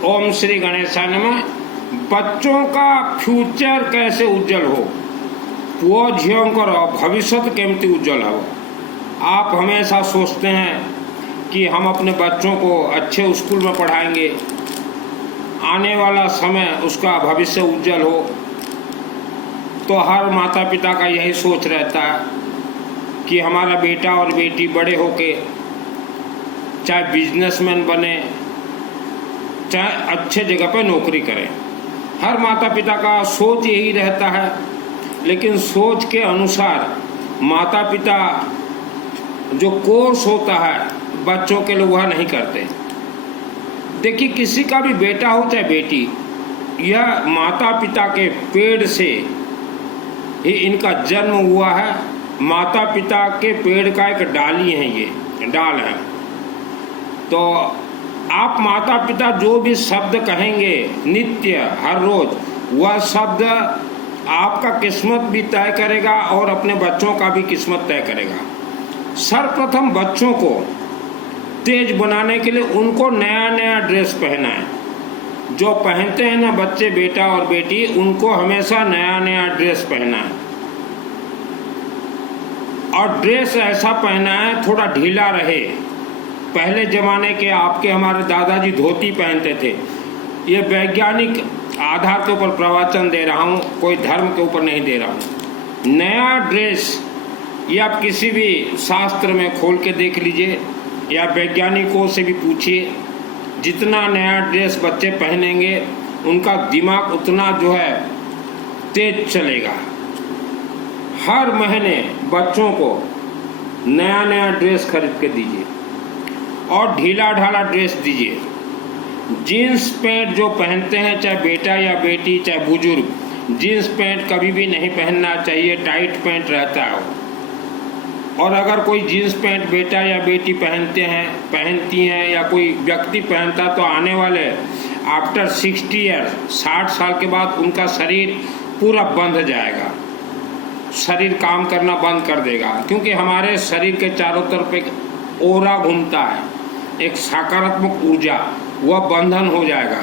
ओम श्री गणेशाय नमः। बच्चों का फ्यूचर कैसे उज्जवल हो, पुओ झींकर भविष्य केमती उज्जवल हो। आप हमेशा सोचते हैं कि हम अपने बच्चों को अच्छे स्कूल में पढ़ाएंगे, आने वाला समय उसका भविष्य उज्जवल हो। तो हर माता पिता का यही सोच रहता है कि हमारा बेटा और बेटी बड़े होके चाहे बिजनेसमैन बने, चाहे अच्छे जगह पर नौकरी करें। हर माता पिता का सोच यही रहता है, लेकिन सोच के अनुसार माता पिता जो कोर्स होता है बच्चों के लिए वह नहीं करते। देखिए, किसी का भी बेटा हो चाहे बेटी, यह माता पिता के पेड़ से ही इनका जन्म हुआ है। माता पिता के पेड़ का एक डाली है, ये डाल है। तो आप माता पिता जो भी शब्द कहेंगे नित्य हर रोज, वह शब्द आपका किस्मत भी तय करेगा और अपने बच्चों का भी किस्मत तय करेगा। सर्वप्रथम बच्चों को तेज बनाने के लिए उनको नया नया ड्रेस पहना है। जो पहनते हैं ना बच्चे, बेटा और बेटी, उनको हमेशा नया नया ड्रेस पहना है। और ड्रेस ऐसा पहना है थोड़ा ढीला रहे। पहले जमाने के आपके हमारे दादाजी धोती पहनते थे। ये वैज्ञानिक आधार के ऊपर प्रवचन दे रहा हूँ, कोई धर्म के ऊपर नहीं दे रहा हूँ। नया ड्रेस ये आप किसी भी शास्त्र में खोल के देख लीजिए या वैज्ञानिकों से भी पूछिए। जितना नया ड्रेस बच्चे पहनेंगे उनका दिमाग उतना जो है तेज चलेगा। हर महीने बच्चों को नया नया ड्रेस खरीद के दीजिए और ढीला ढाला ड्रेस दीजिए। जीन्स पैंट जो पहनते हैं, चाहे बेटा या बेटी चाहे बुजुर्ग, जीन्स पैंट कभी भी नहीं पहनना चाहिए, टाइट पैंट रहता है। और अगर कोई जीन्स पैंट बेटा या बेटी पहनती हैं या कोई व्यक्ति पहनता, तो आने वाले आफ्टर 60 ईयर 60 साल के बाद उनका शरीर पूरा बंध जाएगा, शरीर काम करना बंद कर देगा। क्योंकि हमारे शरीर के चारों तरफ एक ओरा घूमता है, एक सकारात्मक ऊर्जा, वह बंधन हो जाएगा।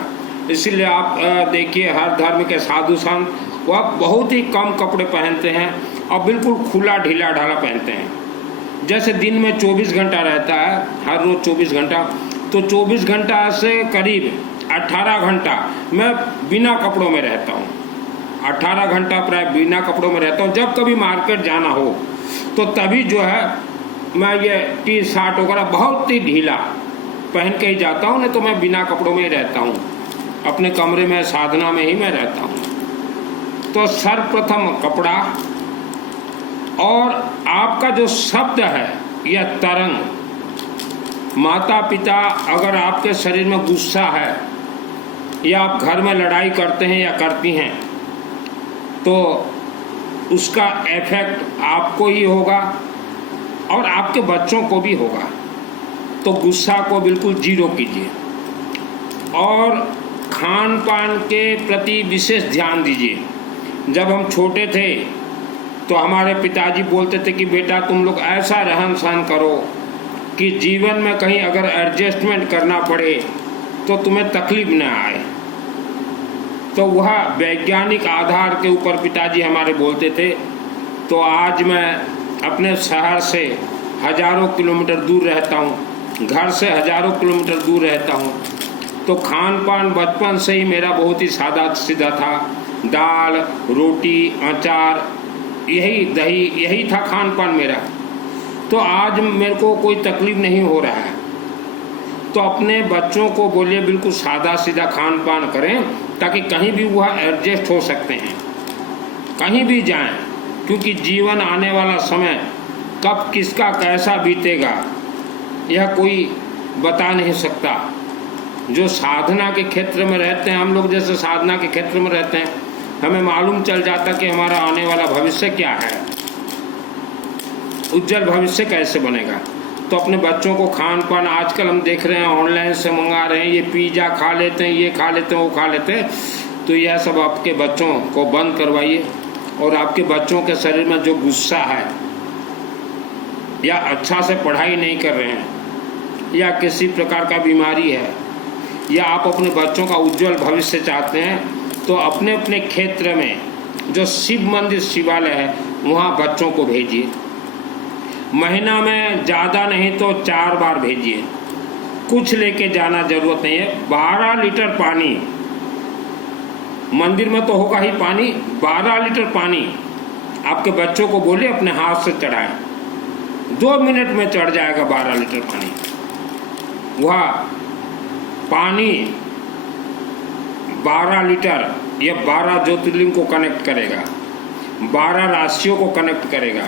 इसलिए आप देखिए, हर धर्म के साधु संत वह बहुत ही कम कपड़े पहनते हैं और बिल्कुल खुला ढीला ढाला पहनते हैं। जैसे दिन में 24 घंटा रहता है, हर रोज 24 घंटा, तो 24 घंटा से करीब 18 घंटा मैं बिना कपड़ों में रहता हूँ। 18 घंटा प्राय बिना कपड़ों में रहता हूँ। जब कभी मार्केट जाना हो तो तभी जो है मैं ये टी शर्ट वगैरह बहुत ही ढीला पहन के ही जाता हूँ, नहीं तो मैं बिना कपड़ों में ही रहता हूँ। अपने कमरे में साधना में ही मैं रहता हूँ। तो सर्वप्रथम कपड़ा, और आपका जो शब्द है यह तरंग। माता पिता अगर आपके शरीर में गुस्सा है या आप घर में लड़ाई करते हैं या करती हैं, तो उसका इफेक्ट आपको ही होगा और आपके बच्चों को भी होगा। तो गुस्सा को बिल्कुल जीरो कीजिए और खान पान के प्रति विशेष ध्यान दीजिए। जब हम छोटे थे तो हमारे पिताजी बोलते थे कि बेटा तुम लोग ऐसा रहन सहन करो कि जीवन में कहीं अगर एडजस्टमेंट करना पड़े तो तुम्हें तकलीफ न आए। तो वह वैज्ञानिक आधार के ऊपर पिताजी हमारे बोलते थे। तो आज मैं अपने शहर से हजारों किलोमीटर दूर रहता हूँ, घर से हजारों किलोमीटर दूर रहता हूँ। तो खान पान बचपन से ही मेरा बहुत ही सादा सीधा था। दाल रोटी अचार, यही दही, यही था खान पान मेरा। तो आज मेरे को कोई तकलीफ नहीं हो रहा है। तो अपने बच्चों को बोलिए बिल्कुल सादा सीधा खान पान करें, ताकि कहीं भी वह एडजस्ट हो सकते हैं, कहीं भी जाएं। क्योंकि जीवन आने वाला समय कब किसका कैसा बीतेगा यह कोई बता नहीं सकता। जो साधना के क्षेत्र में रहते हैं, हम लोग जैसे साधना के क्षेत्र में रहते हैं, हमें मालूम चल जाता कि हमारा आने वाला भविष्य क्या है, उज्जवल भविष्य कैसे बनेगा। तो अपने बच्चों को खान पान, आजकल हम देख रहे हैं ऑनलाइन से मंगा रहे हैं, ये पिज़्ज़ा खा लेते हैं, ये खा लेते हैं, वो खा लेते हैं। तो यह सब आपके बच्चों को बंद करवाइए। और आपके बच्चों के शरीर में जो गुस्सा है या अच्छा से पढ़ाई नहीं कर रहे हैं या किसी प्रकार का बीमारी है या आप अपने बच्चों का उज्जवल भविष्य चाहते हैं तो अपने अपने क्षेत्र में जो शिव मंदिर शिवालय है वहाँ बच्चों को भेजिए। महीना में ज़्यादा नहीं तो 4 बार भेजिए। कुछ लेके जाना जरूरत नहीं है। 12 लीटर पानी, मंदिर में तो होगा ही पानी, 12 लीटर पानी आपके बच्चों को बोले अपने हाथ से चढ़ाएं। 2 मिनट में चढ़ जाएगा 12 लीटर पानी। वह पानी 12 लीटर ये 12 ज्योतिर्लिंग को कनेक्ट करेगा, 12 राशियों को कनेक्ट करेगा,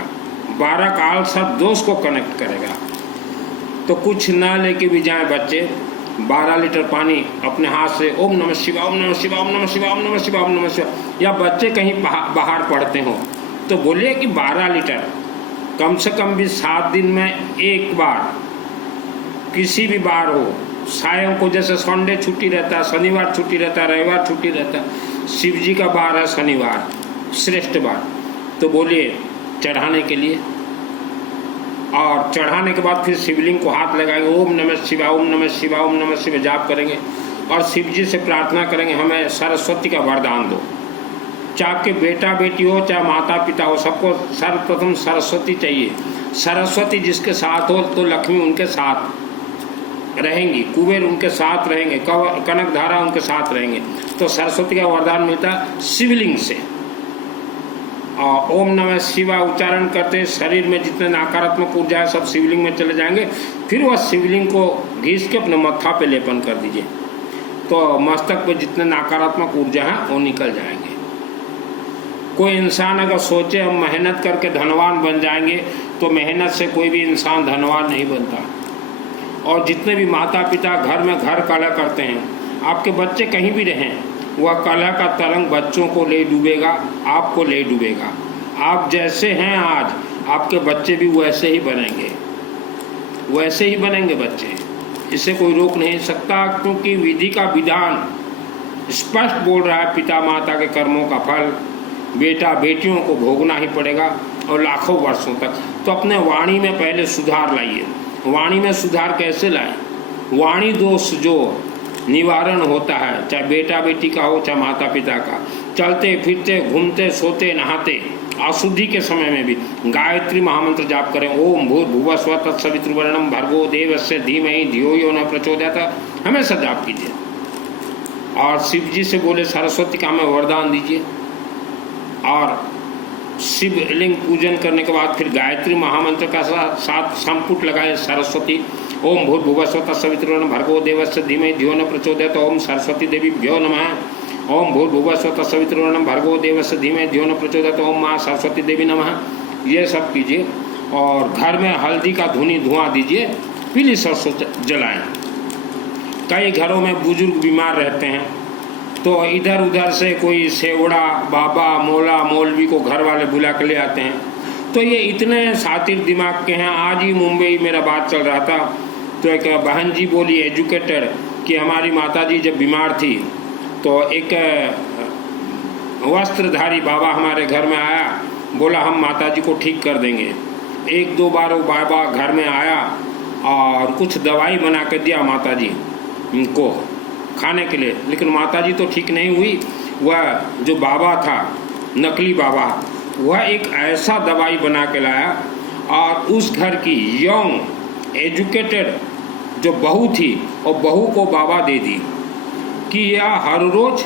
12 काल सर्प दोष को कनेक्ट करेगा। तो कुछ ना लेके भी जाएं बच्चे, 12 लीटर पानी अपने हाथ से ओम नमः शिवाय, ओम नमः शिवाय, ओम नमः शिवाय, ओम नमः शिवाय, ओम नमः शिवाय। या बच्चे कहीं बाहर पढ़ते हो तो बोलिए कि 12 लीटर कम से कम भी 7 दिन में एक बार, किसी भी बार हो, सायों को, जैसे संडे छुट्टी रहता है, शनिवार छुट्टी रहता है, रविवार छुट्टी रहता है, शिव जी का बार है शनिवार, श्रेष्ठ बार, तो बोलिए चढ़ाने के लिए। और चढ़ाने के बाद फिर शिवलिंग को हाथ लगाएंगे, ओम नमः शिवाय, ओम नमः शिवाय, ओम नमः शिवाय जाप करेंगे और शिव जी से प्रार्थना करेंगे हमें सरस्वती का वरदान दो। चाहे आपके बेटा बेटी हो, चाहे माता पिता हो, सबको सर्वप्रथम सरस्वती चाहिए। सरस्वती जिसके साथ हो तो लक्ष्मी उनके साथ रहेंगी, कुबेर उनके साथ रहेंगे, कनक धारा उनके साथ रहेंगे। तो सरस्वती का वरदान मिलता है शिवलिंग से। और ओम नमः शिवाय उच्चारण करते शरीर में जितने नकारात्मक ऊर्जा है सब शिवलिंग में चले जाएंगे। फिर वह शिवलिंग को घिस के अपने मत्था पे लेपन कर दीजिए, तो मस्तक पे जितने नकारात्मक ऊर्जा है वो निकल जाएंगे। कोई इंसान अगर सोचे हम मेहनत करके धनवान बन जाएंगे, तो मेहनत से कोई भी इंसान धनवान नहीं बनता। और जितने भी माता पिता घर में घर कलह करते हैं, आपके बच्चे कहीं भी रहें, वह कलह का तरंग बच्चों को ले डूबेगा, आपको ले डूबेगा। आप जैसे हैं आज, आपके बच्चे भी वैसे ही बनेंगे, वैसे ही बनेंगे बच्चे। इसे कोई रोक नहीं सकता, क्योंकि विधि का विधान स्पष्ट बोल रहा है, पिता माता के कर्मों का फल बेटा बेटियों को भोगना ही पड़ेगा और लाखों वर्षों तक। तो अपने वाणी में पहले सुधार लाइए। वाणी में सुधार कैसे लाएं? वाणी दोष जो निवारण होता है, चाहे बेटा बेटी का हो, चाहे माता पिता का, चलते फिरते घूमते सोते नहाते अशुद्धि के समय में भी गायत्री महामंत्र जाप करें। ओम भूर्भुवः स्वः तत्सवितुर्वरेण्यं भर्गो देवस्य धीमहि धियो यो न प्रचोदयात्, हमेशा जाप कीजिए। और शिव जी से बोले सरस्वती का हमें वरदान दीजिए। और शिवलिंग पूजन करने के बाद फिर गायत्री महामंत्र का साथ संपुट लगाए सरस्वती। ओम भूर्भुवः स्वः तत्सवितुर्वरेण्यं भर्गो देवस्य धीमहि धियो न प्रचोदयात्। ओम सरस्वती देवीभ्यो नमः। ओम भूर्भुवः स्वः तत्सवितुर्वरेण्यं भर्गो देवस्य धीमहि धियो न प्रचोदयात्। ओम माँ सरस्वती देवी नमः। ये सब कीजिए। और घर में हल्दी का धुआं दीजिए, पीली सरसों जलाएं। कई घरों में बुजुर्ग बीमार रहते हैं, तो इधर उधर से कोई सेवड़ा बाबा मोला मौलवी को घर वाले बुला के ले आते हैं। तो ये इतने सातिर दिमाग के हैं। आज ही मुंबई मेरा बात चल रहा था, तो एक बहन जी बोली एजुकेटेड कि हमारी माताजी जब बीमार थी तो एक वस्त्रधारी बाबा हमारे घर में आया, बोला हम माताजी को ठीक कर देंगे। 1-2 बार वो बाबा घर में आया और कुछ दवाई बना के दिया माताजी को खाने के लिए, लेकिन माताजी तो ठीक नहीं हुई। वह जो बाबा था नकली बाबा, वह एक ऐसा दवाई बना के लाया और उस घर की यंग एजुकेटेड जो बहू थी और बहू को बाबा दे दी कि यह हर रोज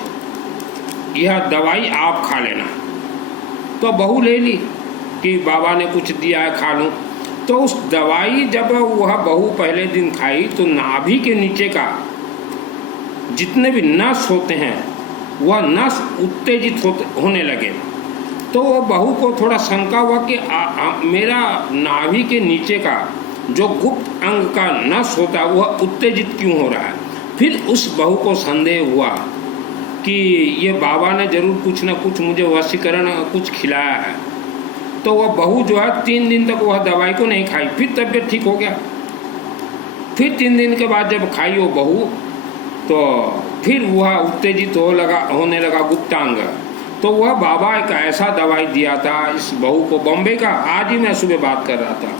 यह दवाई आप खा लेना। तो बहू ले ली कि बाबा ने कुछ दिया है खा लूँ। तो उस दवाई जब वह बहू पहले दिन खाई तो नाभि के नीचे का जितने भी नस होते हैं वह नस उत्तेजित होने लगे। तो वो बहू को थोड़ा शंका हुआ कि मेरा नाभि के नीचे का जो गुप्त अंग का नस होता है वह उत्तेजित क्यों हो रहा है। फिर उस बहू को संदेह हुआ कि ये बाबा ने जरूर कुछ ना कुछ मुझे वशीकरण कुछ खिलाया है। तो वह बहू जो है 3 दिन तक वह दवाई को नहीं खाई, फिर तबीयत ठीक हो गया। फिर 3 दिन के बाद जब खाई वो बहू तो फिर वह उत्तेजित होने लगा गुप्तांग। तो वह बाबा एक ऐसा दवाई दिया था इस बहू को, बॉम्बे का, आज ही मैं सुबह बात कर रहा था।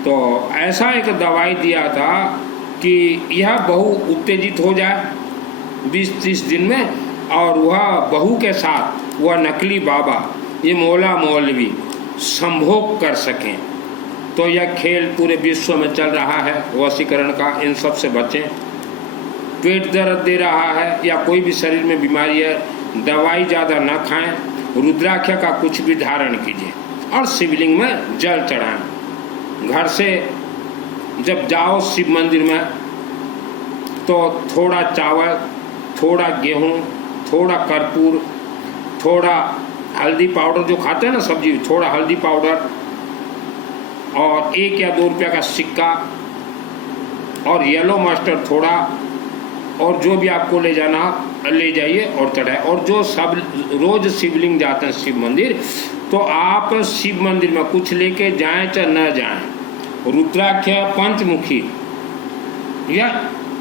तो ऐसा एक दवाई दिया था कि यह बहू उत्तेजित हो जाए 20-30 दिन में, और वह बहू के साथ वह नकली बाबा ये मौला मौलवी संभोग कर सकें। तो यह खेल पूरे विश्व में चल रहा है वशीकरण का। इन सब से बचें। पेट दर्द दे रहा है या कोई भी शरीर में बीमारी है, दवाई ज़्यादा न खाएं, रुद्राक्ष का कुछ भी धारण कीजिए और शिवलिंग में जल चढ़ाएं। घर से जब जाओ शिव मंदिर में तो थोड़ा चावल, थोड़ा गेहूँ, थोड़ा कर्पूर, थोड़ा हल्दी पाउडर जो खाते हैं ना सब्जी, थोड़ा हल्दी पाउडर और 1 या 2 रुपये का सिक्का और येलो मस्टर्ड थोड़ा, और जो भी आपको ले जाना ले जाइए और चढ़ाए। और जो सब रोज शिवलिंग जाते हैं शिव मंदिर, तो आप शिव मंदिर में कुछ लेके जाएं चाहे न जाएं, रुद्राक्ष पंचमुखी या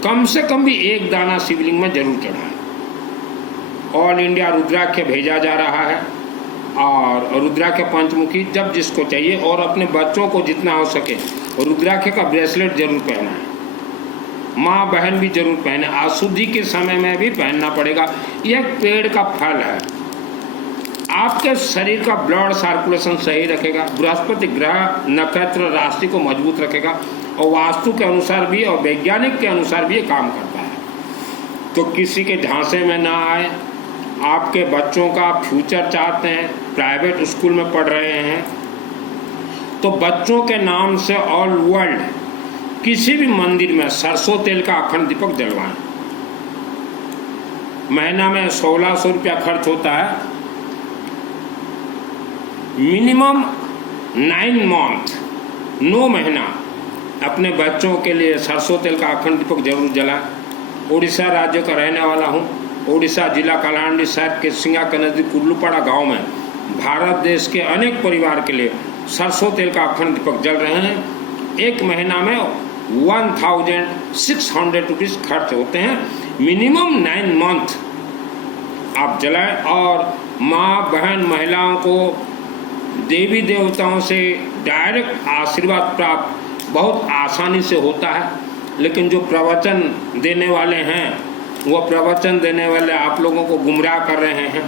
कम से कम भी 1 दाना शिवलिंग में जरूर चढ़ाएं। ऑल इंडिया रुद्राक्ष भेजा जा रहा है और रुद्राक्ष पंचमुखी जब जिसको चाहिए, और अपने बच्चों को जितना हो सके रुद्राक्ष का ब्रेसलेट जरूर पहनाएं। माँ बहन भी जरूर पहने, अशुद्धि के समय में भी पहनना पड़ेगा। यह पेड़ का फल है, आपके शरीर का ब्लड सर्कुलेशन सही रखेगा। बृहस्पति ग्रह नक्षत्र राशि को मजबूत रखेगा और वास्तु के अनुसार भी और वैज्ञानिक के अनुसार भी ये काम करता है। तो किसी के झांसे में ना आए। आपके बच्चों का फ्यूचर चाहते हैं, प्राइवेट स्कूल में पढ़ रहे हैं, तो बच्चों के नाम से ऑल वर्ल्ड किसी भी मंदिर में सरसों तेल का अखंड दीपक जलवाएं। महीना में 1600 रुपया खर्च होता है। मिनिमम 9 महीना अपने बच्चों के लिए सरसों तेल का अखंड दीपक जरूर जलाएं। उड़ीसा राज्य का रहने वाला हूँ। उड़ीसा जिला कलाहांडी शहर के सिंगा के नज़दीक कुर्लुपाड़ा गांव में भारत देश के अनेक परिवार के लिए सरसों तेल का अखंड दीपक जल रहे हैं। 1 महीना में 1600 रुपीज़ खर्च होते हैं। मिनिमम 9 मंथ आप जलाएं। और माँ बहन महिलाओं को देवी देवताओं से डायरेक्ट आशीर्वाद प्राप्त बहुत आसानी से होता है। लेकिन जो प्रवचन देने वाले हैं, वो प्रवचन देने वाले आप लोगों को गुमराह कर रहे हैं।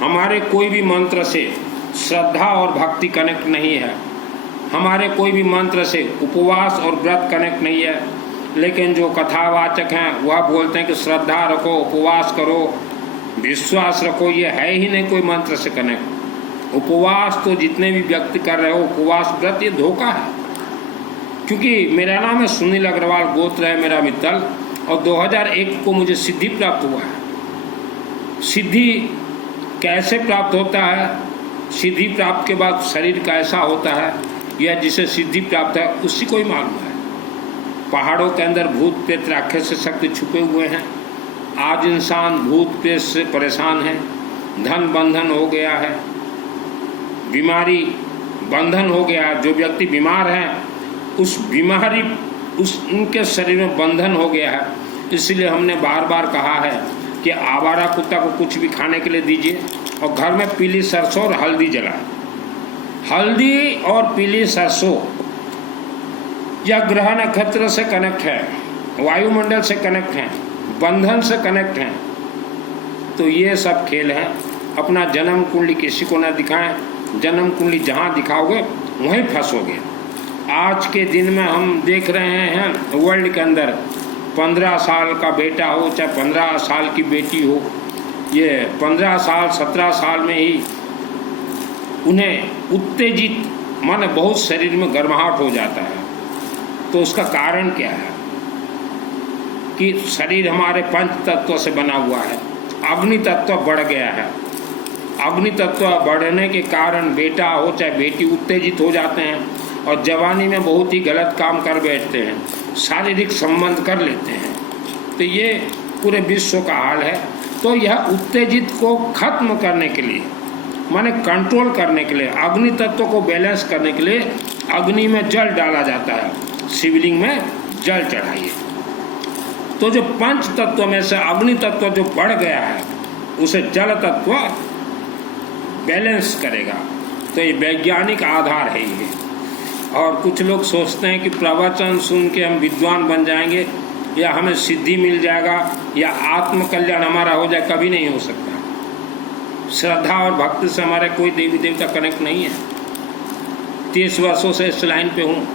हमारे कोई भी मंत्र से श्रद्धा और भक्ति कनेक्ट नहीं है। हमारे कोई भी मंत्र से उपवास और व्रत कनेक्ट नहीं है। लेकिन जो कथावाचक हैं वह बोलते हैं कि श्रद्धा रखो, उपवास करो, विश्वास रखो। ये है ही नहीं कोई मंत्र से कनेक्ट। उपवास तो जितने भी व्यक्ति कर रहे हो, उपवास व्रत, ये धोखा है। क्योंकि मेरा नाम है सुनील अग्रवाल, गोत्र है मेरा मित्तल, और 2001 को मुझे सिद्धि प्राप्त हुआ है। सिद्धि कैसे प्राप्त होता है, सिद्धि प्राप्त के बाद शरीर कैसा होता है, यह जिसे सिद्धि प्राप्त है उसी को ही मालूम है। पहाड़ों के अंदर भूत प्रेत राक्षस से शक्ति छुपे हुए हैं। आज इंसान भूत प्रेत से परेशान है, धन बंधन हो गया है, बीमारी बंधन हो गया। जो व्यक्ति बीमार है उस बीमारी उनके शरीर में बंधन हो गया है। इसलिए हमने बार बार कहा है कि आवारा कुत्ता को कुछ भी खाने के लिए दीजिए और घर में पीली सरसों और हल्दी जलाएं। हल्दी और पीली सरसों यह ग्रह नक्षत्र से कनेक्ट है, वायुमंडल से कनेक्ट है, बंधन से कनेक्ट है। तो ये सब खेल है। अपना जन्म कुंडली किसी को न दिखाएं। जन्म कुंडली जहाँ दिखाओगे वहीं फंसोगे। आज के दिन में हम देख रहे हैं वर्ल्ड के अंदर 15 साल का बेटा हो चाहे 15 साल की बेटी हो, ये 15 साल 17 साल में ही उन्हें उत्तेजित माने बहुत शरीर में गर्माहट हो जाता है। तो उसका कारण क्या है कि शरीर हमारे 5 तत्वों से बना हुआ है। अग्नि तत्व बढ़ गया है। अग्नि तत्व बढ़ने के कारण बेटा हो चाहे बेटी उत्तेजित हो जाते हैं और जवानी में बहुत ही गलत काम कर बैठते हैं, शारीरिक संबंध कर लेते हैं। तो ये पूरे विश्व का हाल है। तो यह उत्तेजित को खत्म करने के लिए माने कंट्रोल करने के लिए, अग्नि तत्व को बैलेंस करने के लिए अग्नि में जल डाला जाता है। शिवलिंग में जल चढ़ाइए। तो जो 5 तत्व में से अग्नि तत्व जो बढ़ गया है उसे जल तत्व बैलेंस करेगा। तो ये वैज्ञानिक आधार है ये। और कुछ लोग सोचते हैं कि प्रवचन सुन के हम विद्वान बन जाएंगे। या हमें सिद्धि मिल जाएगा या आत्म कल्याण हमारा हो जाए, कभी नहीं हो सकता। श्रद्धा और भक्ति से हमारे कोई देवी देवता कनेक्ट नहीं है। 30 वर्षों से इस लाइन पे हूँ।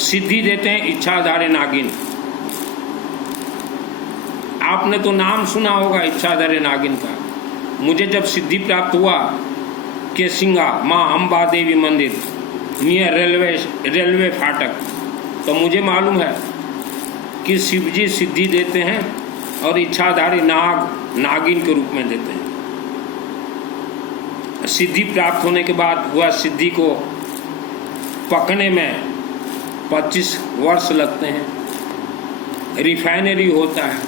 सिद्धि देते हैं इच्छाधारी नागिन। आपने तो नाम सुना होगा इच्छाधारी नागिन का। मुझे जब सिद्धि प्राप्त हुआ केसिंगा माँ अम्बा देवी मंदिर नियर रेलवे फाटक, तो मुझे मालूम है कि शिव जी सिद्धि देते हैं और इच्छाधारी नागिन के रूप में देते हैं। सिद्धि प्राप्त होने के बाद वह सिद्धि को पकने में 25 वर्ष लगते हैं। रिफाइनरी होता है।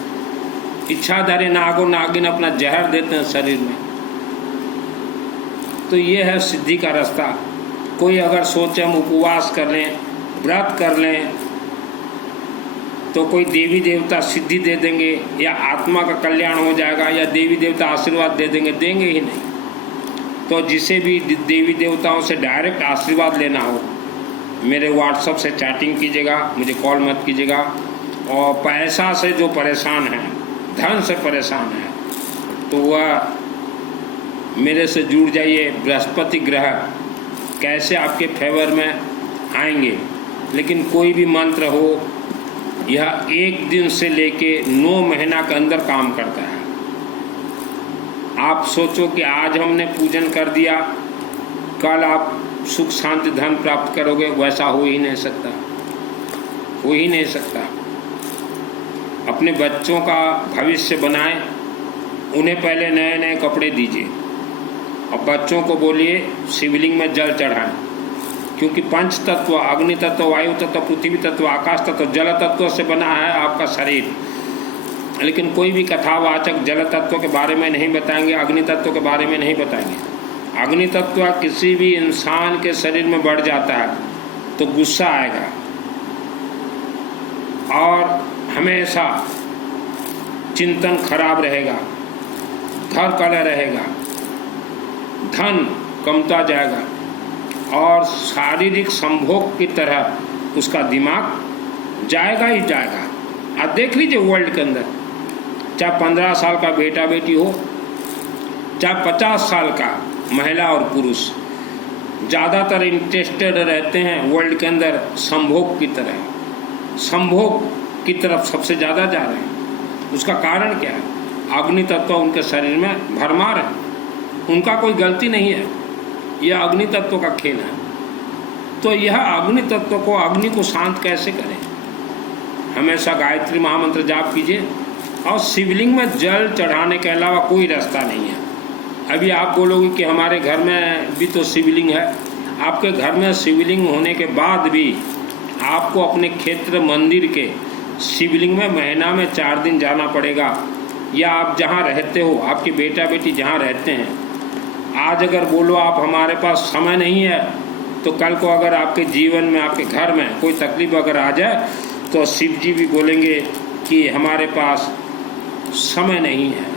इच्छाधारी नागिन अपना जहर देते हैं शरीर में। तो ये है सिद्धि का रास्ता। कोई अगर सोचे हम उपवास कर लें, व्रत कर लें, तो कोई देवी देवता सिद्धि दे देंगे या आत्मा का कल्याण हो जाएगा या देवी देवता आशीर्वाद दे देंगे ही नहीं। तो जिसे भी देवी देवताओं से डायरेक्ट आशीर्वाद लेना हो, मेरे व्हाट्सएप से चैटिंग कीजिएगा, मुझे कॉल मत कीजिएगा। और पैसा से जो परेशान है, धन से परेशान है, तो वह मेरे से जुड़ जाइए। बृहस्पति ग्रह कैसे आपके फेवर में आएंगे। लेकिन कोई भी मंत्र हो, यह 1 दिन से लेके 9 महीना के अंदर काम करता है। आप सोचो कि आज हमने पूजन कर दिया, कल आप सुख शांति धन प्राप्त करोगे, वैसा हो ही नहीं सकता, हो ही नहीं सकता। अपने बच्चों का भविष्य बनाएं, उन्हें पहले नए नए कपड़े दीजिए और बच्चों को बोलिए शिवलिंग में जल चढ़ाएं। क्योंकि पंच तत्व, अग्नि तत्व, वायु तत्व, पृथ्वी तत्व, आकाश तत्व, जल तत्व से बना है आपका शरीर। लेकिन कोई भी कथावाचक जल तत्व के बारे में नहीं बताएंगे, अग्नि तत्व के बारे में नहीं बताएंगे। अग्नि तत्व किसी भी इंसान के शरीर में बढ़ जाता है तो गुस्सा आएगा और हमेशा चिंतन खराब रहेगा, घर कलह रहेगा, धन कमता जाएगा और शारीरिक संभोग की तरह उसका दिमाग जाएगा ही जाएगा। आप देख लीजिए वर्ल्ड के अंदर, चाहे 15 साल का बेटा बेटी हो, चाहे 50 साल का महिला और पुरुष, ज़्यादातर इंटरेस्टेड रहते हैं वर्ल्ड के अंदर संभोग की तरह, संभोग की तरफ सबसे ज़्यादा जा रहे हैं। उसका कारण क्या है? अग्नि तत्व उनके शरीर में भरमार है, उनका कोई गलती नहीं है, यह अग्नि तत्व का खेल है। तो यह अग्नि तत्व को, अग्नि को शांत कैसे करें? हमेशा गायत्री महामंत्र जाप कीजिए और शिवलिंग में जल चढ़ाने के अलावा कोई रास्ता नहीं है। अभी आप बोलोगे कि हमारे घर में भी तो शिवलिंग है। आपके घर में शिवलिंग होने के बाद भी आपको अपने क्षेत्र मंदिर के शिवलिंग में महीना में 4 दिन जाना पड़ेगा। या आप जहाँ रहते हो, आपके बेटा बेटी जहाँ रहते हैं, आज अगर बोलो आप हमारे पास समय नहीं है, तो कल को अगर आपके जीवन में, आपके घर में कोई तकलीफ अगर आ जाए, तो शिव जी भी बोलेंगे कि हमारे पास समय नहीं है।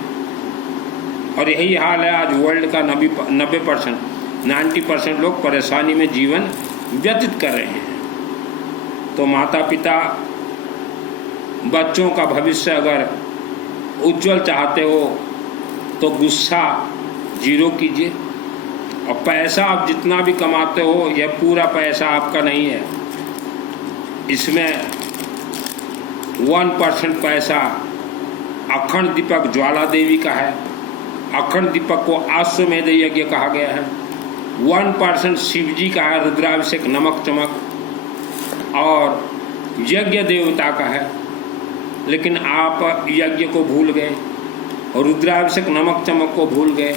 और यही हाल है आज वर्ल्ड का। 90% 90% लोग परेशानी में जीवन व्यतीत कर रहे हैं। तो माता पिता बच्चों का भविष्य अगर उज्जवल चाहते हो तो गुस्सा 0 कीजिए। और पैसा आप जितना भी कमाते हो, यह पूरा पैसा आपका नहीं है। इसमें 1% पैसा अखंड दीपक ज्वाला देवी का है। अखंड दीपक को अश्वमेध यज्ञ कहा गया है। 1% शिव जी का है, रुद्राभिषेक नमक चमक और यज्ञ देवता का है। लेकिन आप यज्ञ को भूल गए, रुद्राभिषेक नमक चमक को भूल गए,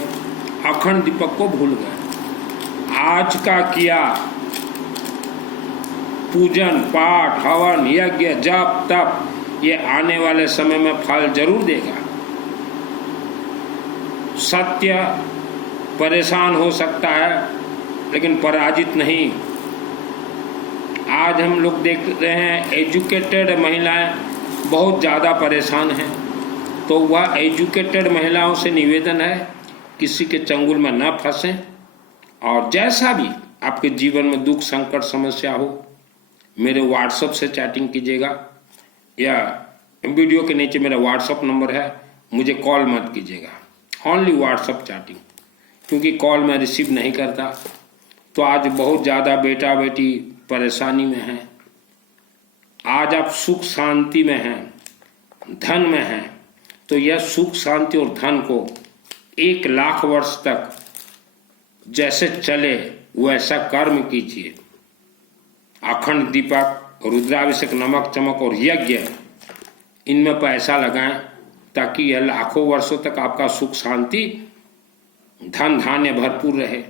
अखंड दीपक को भूल गए। आज का किया पूजन पाठ हवन यज्ञ जप तप, ये आने वाले समय में फल जरूर देगा। सत्य परेशान हो सकता है लेकिन पराजित नहीं। आज हम लोग देख रहे हैं एजुकेटेड महिलाएं बहुत ज़्यादा परेशान हैं। तो वह एजुकेटेड महिलाओं से निवेदन है, किसी के चंगुल में न फंसें। और जैसा भी आपके जीवन में दुख संकट समस्या हो, मेरे व्हाट्सएप से चैटिंग कीजिएगा, या वीडियो के नीचे मेरा व्हाट्सअप नंबर है, मुझे कॉल मत कीजिएगा, ओनली व्हाट्सअप चैटिंग, क्योंकि कॉल मैं रिसीव नहीं करता। तो आज बहुत ज़्यादा बेटा बेटी परेशानी में हैं, आज आप सुख शांति में हैं, धन में हैं, तो यह सुख शांति और धन को 1,00,000 वर्ष तक जैसे चले वैसा कर्म कीजिए। अखंड दीपक, रुद्राभिषेक, नमक चमक और यज्ञ, इनमें पैसा लगाएं ताकि यह लाखों वर्षों तक आपका सुख शांति धन धान्य भरपूर रहे।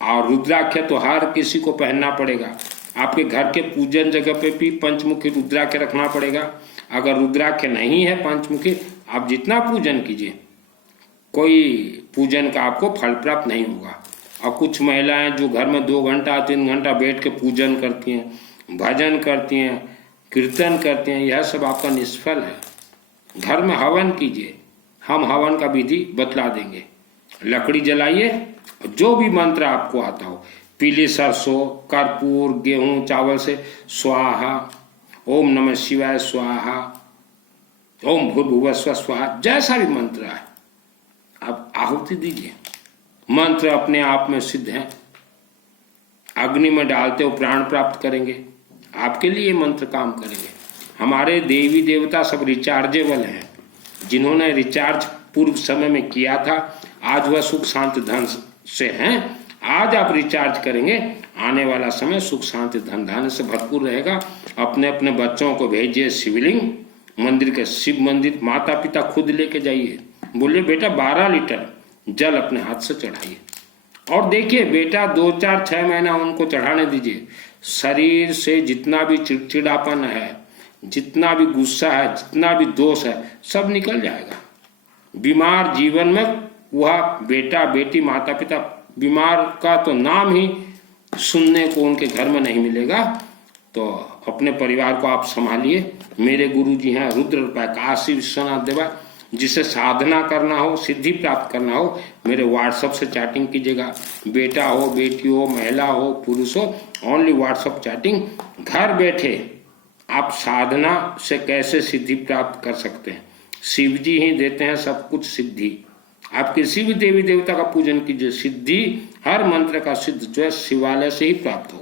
और रुद्राक्ष तो हर किसी को पहनना पड़ेगा। आपके घर के पूजन जगह पे भी पंचमुखी रुद्राक्ष रखना पड़ेगा। अगर रुद्राक्ष नहीं है पंचमुखी, आप जितना पूजन कीजिए कोई पूजन का आपको फल प्राप्त नहीं होगा। और कुछ महिलाएं जो घर में 2 घंटा 3 घंटा बैठ के पूजन करती हैं, भजन करती हैं, कीर्तन करती हैं, यह सब आपका निष्फल है। घर में हवन कीजिए, हम हवन का विधि बतला देंगे। लकड़ी जलाइए, जो भी मंत्र आपको आता हो, पीली सरसों, कर्पूर, गेहूं, चावल से स्वाहा, ओम नमः शिवाय स्वाहा, ओम भूर्भुवस्सुवः स्वाहा, जैसा भी मंत्र है आप आहुति दीजिए। मंत्र अपने आप में सिद्ध है, अग्नि में डालते हो प्राण प्राप्त करेंगे, आपके लिए मंत्र काम करेंगे। हमारे देवी देवता सब रिचार्जेबल हैं, जिन्होंने रिचार्ज पूर्व समय में किया था, आज वह सुख शांति धन से हैं। आज आप रिचार्ज करेंगे, आने वाला समय सुख शांति धन धान्य से भरपूर रहेगा। अपने अपने बच्चों को भेजिए शिवलिंग मंदिर के, शिव मंदिर, माता पिता खुद लेके जाइए, बोलिए बेटा 12 लीटर जल अपने हाथ से चढ़ाइए। और देखिए बेटा 2 4 6 महीना उनको चढ़ाने दीजिए। शरीर से जितना भी चिड़चिड़ापन है, जितना भी गुस्सा है, जितना भी दोष है, सब निकल जाएगा। बीमार जीवन में वह बेटा बेटी माता पिता, बीमार का तो नाम ही सुनने को उनके घर में नहीं मिलेगा। तो अपने परिवार को आप संभालिए। मेरे गुरु जी हैं रुद्र रूपाय काशी विश्वनाथ देवा। जिसे साधना करना हो, सिद्धि प्राप्त करना हो, मेरे व्हाट्सएप से चैटिंग कीजिएगा। बेटा हो, बेटी हो, महिला हो, पुरुष हो, ओनली व्हाट्सएप चैटिंग। घर बैठे आप साधना से कैसे सिद्धि प्राप्त कर सकते हैं, शिव जी ही देते हैं सब कुछ सिद्धि। आप किसी भी देवी देवता का पूजन कीजिए, सिद्धि हर मंत्र का सिद्ध जो है शिवालय से ही प्राप्त होगा।